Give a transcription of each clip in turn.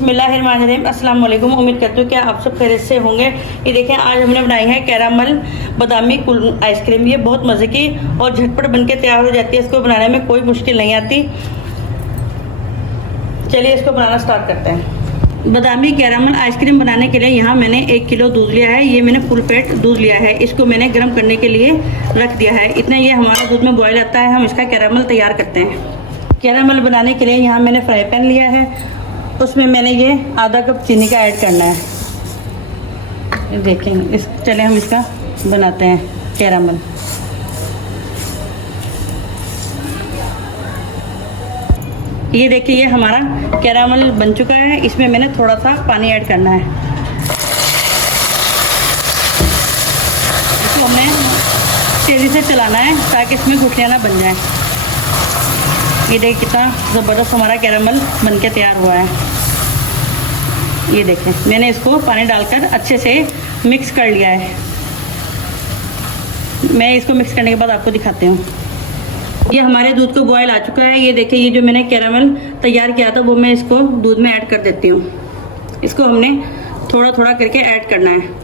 बिस्मिल्लाहिर्रहमानिर्रहीम। अस्सलाम वालेकुम। उम्मीद करती हूँ कि आप सब खैरियत से होंगे। ये देखें, आज हमने बनाई है कैरामल बादामी आइसक्रीम। ये बहुत मज़े की और झटपट बनके तैयार हो जाती है। इसको बनाने में कोई मुश्किल नहीं आती। चलिए इसको बनाना स्टार्ट करते हैं। बादामी कैरामल आइसक्रीम बनाने के लिए यहाँ मैंने 1 किलो दूध लिया है। ये मैंने फुल फैट दूध लिया है। इसको मैंने गर्म करने के लिए रख दिया है। इतना ये हमारा दूध में बॉयल आता है। हम इसका कैरामल तैयार करते हैं। कैरामल बनाने के लिए यहाँ मैंने फ्राई पैन लिया है। उसमें मैंने ये आधा कप चीनी का ऐड करना है। ये देखें, चले हम इसका बनाते हैं कैरामल। ये देखिए, ये हमारा कैरामल बन चुका है। इसमें मैंने थोड़ा सा पानी ऐड करना है। इसको हमें तेज़ी से चलाना है ताकि इसमें गुठलियाँ ना बन जाए। ये देखिए कितना ज़बरदस्त हमारा कैरामल बनके तैयार हुआ है। ये देखें, मैंने इसको पानी डालकर अच्छे से मिक्स कर लिया है। मैं इसको मिक्स करने के बाद आपको दिखाती हूँ। ये हमारे दूध को बॉयल आ चुका है। ये देखिए, ये जो मैंने कैरामल तैयार किया था वो मैं इसको दूध में ऐड कर देती हूँ। इसको हमने थोड़ा थोड़ा करके ऐड करना है।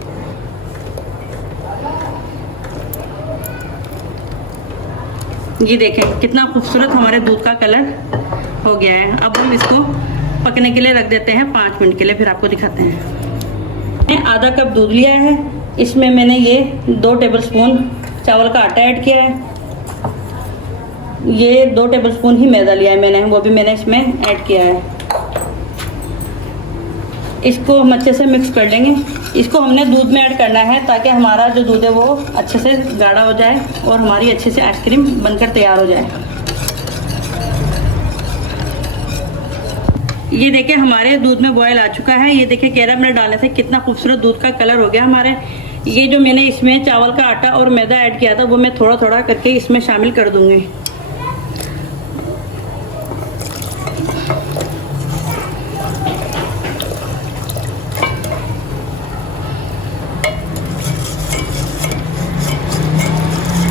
ये देखें कितना खूबसूरत हमारे दूध का कलर हो गया है। अब हम इसको पकने के लिए रख देते हैं 5 मिनट के लिए, फिर आपको दिखाते हैं। मैंने आधा कप दूध लिया है। इसमें मैंने ये 2 टेबलस्पून चावल का आटा ऐड किया है। ये 2 टेबलस्पून ही मैदा लिया है मैंने, वो भी मैंने इसमें ऐड किया है। इसको हम अच्छे से मिक्स कर लेंगे। इसको हमने दूध में ऐड करना है ताकि हमारा जो दूध है वो अच्छे से गाढ़ा हो जाए और हमारी अच्छे से आइसक्रीम बनकर तैयार हो जाए। ये देखिए, हमारे दूध में बॉयल आ चुका है। ये देखिए, कैरामल डालने से कितना खूबसूरत दूध का कलर हो गया हमारे। ये जो मैंने इसमें चावल का आटा और मैदा ऐड किया था वो मैं थोड़ा थोड़ा करके इसमें शामिल कर दूंगी।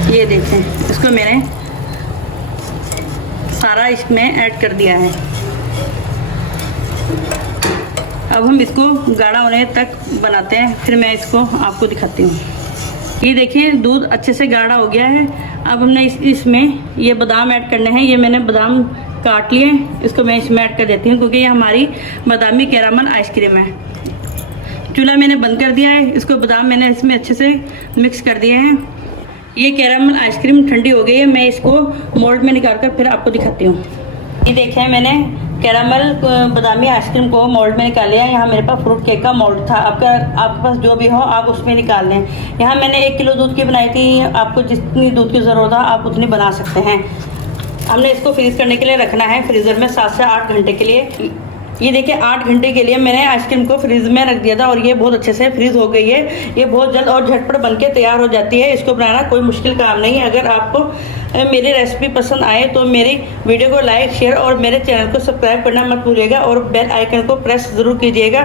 ये देखें, इसको मैंने सारा इसमें ऐड कर दिया है। अब हम इसको गाढ़ा होने तक बनाते हैं, फिर मैं इसको आपको दिखाती हूँ। ये देखिए, दूध अच्छे से गाढ़ा हो गया है। अब हमने इसमें ये बादाम ऐड करने हैं। ये मैंने बादाम काट लिए, इसको मैं इसमें ऐड कर देती हूँ क्योंकि ये हमारी बादामी कैरामल आइसक्रीम है। चूल्हा मैंने बंद कर दिया है। इसको बादाम मैंने इसमें अच्छे से मिक्स कर दिए हैं। ये कैरामल आइसक्रीम ठंडी हो गई है। मैं इसको मोल्ड में निकाल कर फिर आपको दिखाती हूँ। ये देखें, मैंने कैरामल बादामी आइसक्रीम को मोल्ड में निकाल लिया। यहाँ मेरे पास फ्रूट केक का मोल्ड था। आपके पास जो भी हो आप उसमें निकाल लें। यहाँ मैंने 1 किलो दूध की बनाई थी। आपको जितनी दूध की ज़रूरत हो आप उतनी बना सकते हैं। हमने इसको फ्रीज़ करने के लिए रखना है फ्रीज़र में 7 से 8 घंटे के लिए। ये देखिए, 8 घंटे के लिए मैंने आइसक्रीम को फ्रीज में रख दिया था और ये बहुत अच्छे से फ्रीज हो गई है। ये बहुत जल्द और झटपट बनके तैयार हो जाती है। इसको बनाना कोई मुश्किल काम नहीं है। अगर आपको मेरी रेसिपी पसंद आए तो मेरी वीडियो को लाइक, शेयर और मेरे चैनल को सब्सक्राइब करना मत भूलिएगा और बेल आइकन को प्रेस ज़रूर कीजिएगा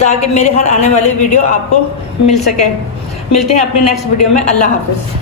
ताकि मेरे हर आने वाली वीडियो आपको मिल सके। मिलते हैं अपनी नेक्स्ट वीडियो में। अल्लाह हाफ़िज़।